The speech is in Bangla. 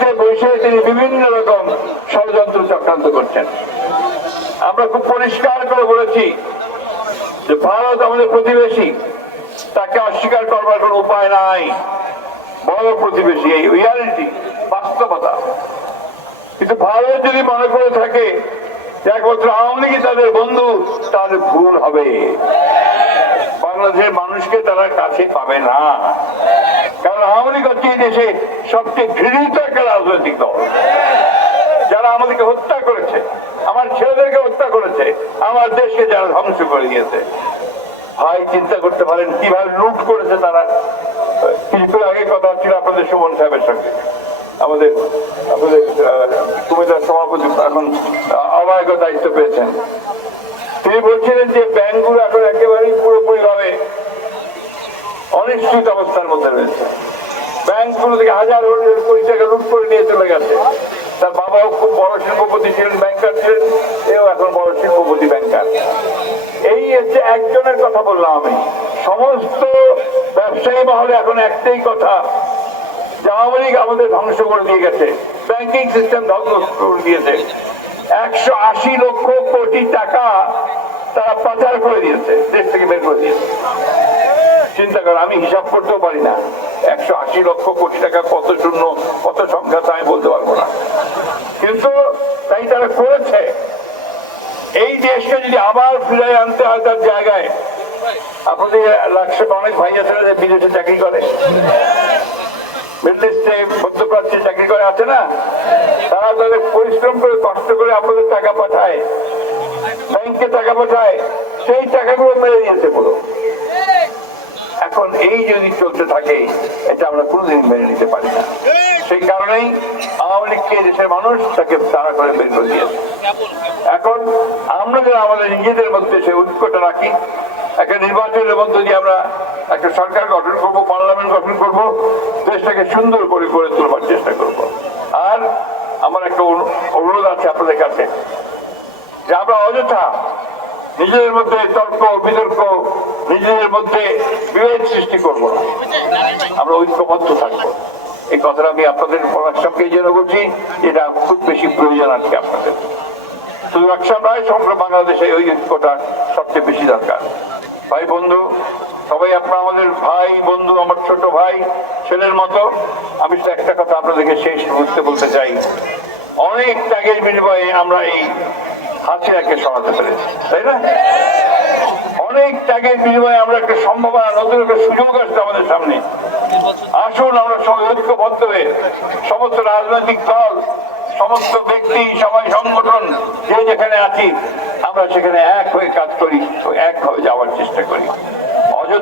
বসে তিনি বিভিন্ন রকম ষড়যন্ত্র চক্রান্ত করছেন। আমরা খুব পরিষ্কার করে বলেছি যে ভারত আমাদের প্রতিবেশী, তাকে অস্বীকার করবার কোন উপায় নাই। বড় প্রতিবেশী, এই রিয়ালিটি, বাস্তবতা। কিন্তু ভারত যদি মনে করে থাকে যে একমাত্র আওয়ামী লীগই তাদের বন্ধু, তাহলে ভুল হবে। বাংলাদেশের মানুষকে তারা কাছে পাবে না, কারণ আওয়ামী লীগ হচ্ছে এই দেশে সবচেয়ে ঘৃণিত একটা রাজনৈতিক দল, যারা আমাদেরকে হত্যা করেছে, আমার ছেলেদেরকে হত্যা করেছে, আমার দেশকে যারা ধ্বংস করে দিয়েছে। ভাই চিন্তা করতে পারেন কিভাবে লুট করেছে তারা। কিছুক্ষণ আগে কথা হচ্ছিল আপনাদের সুমন সাহেবের সঙ্গে, আমাদের কুমিল্লার সভাপতি এখন অবায়ক দায়িত্ব পেয়েছেন। তিনি বলছিলেন যে ব্যাংকগুলো এখন একেবারেই পুরোপুরি ভাবে অনিশ্চিত অবস্থার মধ্যে রয়েছে। ব্যাংকগুলো থেকে হাজার কোটি টাকা লুট করে নিয়ে চলে গেছে। তার বাবাও খুব বড় শিল্পপতি ছিলেন, ব্যাংকার ছিলেন, এও এখন বড় শিল্পপতি ব্যাংকার। এই হচ্ছে একজনের কথা বললাম আমি। সমস্ত ব্যবসায়ী মহলে এখন একটাই কথা, যে আওয়ামী লীগ আমাদের ধ্বংস করে দিয়ে গেছে, ব্যাংকিং সিস্টেম ধ্বংস করে দিয়েছে। 180 লক্ষ কোটি টাকা তারা পাচার করে দিয়েছে, দেশ থেকে বের করে দিয়েছে। চিন্তা করেন, আমি হিসাব করতেও পারি না 180 লক্ষ কোটি টাকা কত শূন্য, কত সংখ্যা তা আমি বলতে পারবো না, কিন্তু তাই তারা করেছে। এই দেশকে যদি আবার ফিরে আনতে হয় তার জায়গায়, আপনাদের লাক্সে অনেক ভাই আছে যে বিদেশে চাকরি করে, মিডল ইস্টে, মধ্যপ্রাচ্যে চাকরি করে আছে না, তারা তাদের পরিশ্রম করে কষ্ট করে আপনাদের টাকা পাঠায়, ব্যাংকে টাকা পাঠায়, সেই টাকাগুলো মেরে দিয়েছে পুরো। এখন এই যদি চলতে থাকে, এটা আমরা কোনোদিন মেনে নিতে পারি না। সেই কারণেই আওয়ামী লীগকে দেশের মানুষ তাকে তাড়া করে বের করে দিয়েছে। এখন আমরা যেন আমাদের নিজেদের মধ্যে সেই ঐক্যটা রাখি, একটা নির্বাচনের মধ্যে দিয়ে আমরা একটা সরকার গঠন করবো, পার্লামেন্ট গঠন করবো, দেশটাকে সুন্দর করে গড়ে তোলবার চেষ্টা করব। আর আমার একটা অনুরোধ আছে আপনাদের কাছে, যে আমরা অযথা নিজেদের মধ্যে তর্ক বিতর্ক, নিজেদের মধ্যে বিভেদ সৃষ্টি করবো না, আমরা ঐক্যবদ্ধ থাকবো। এই কথাটা আমি আপনাদের পরামর্শকে জন্য বলছি, এটা খুব বেশি প্রয়োজন আছে আপনাদের। শুধু রাকসাম নয়, সমগ্র বাংলাদেশে ওই ঐক্যটা সবচেয়ে বেশি দরকার। ভাই বন্ধু সবাই, আপনারা আমাদের ভাই বন্ধু, আমার ছোট ভাই ছেলের মতো। আমি তো একটা কথা আপনাদেরকে শেষ মুহূর্তে বলতে চাই, অনেক ত্যাগের বিনিময়ে আমরা এই হাসিনাকে সরাতে পেরেছি, তাই না? অনেক ত্যাগের বিনিময়ে আমরা একটা সম্ভাবনা, নতুন একটা সুযোগ আসছে আমাদের সামনে। আসুন আমরা সবাই ঐক্যবদ্ধ হয়ে, সমস্ত রাজনৈতিক দল, সমস্ত ব্যক্তি, সবাই সংগঠন, যে যেখানে আছি, আমরা সেখানে এক হয়ে কাজ করি, একভাবে যাওয়ার চেষ্টা করি।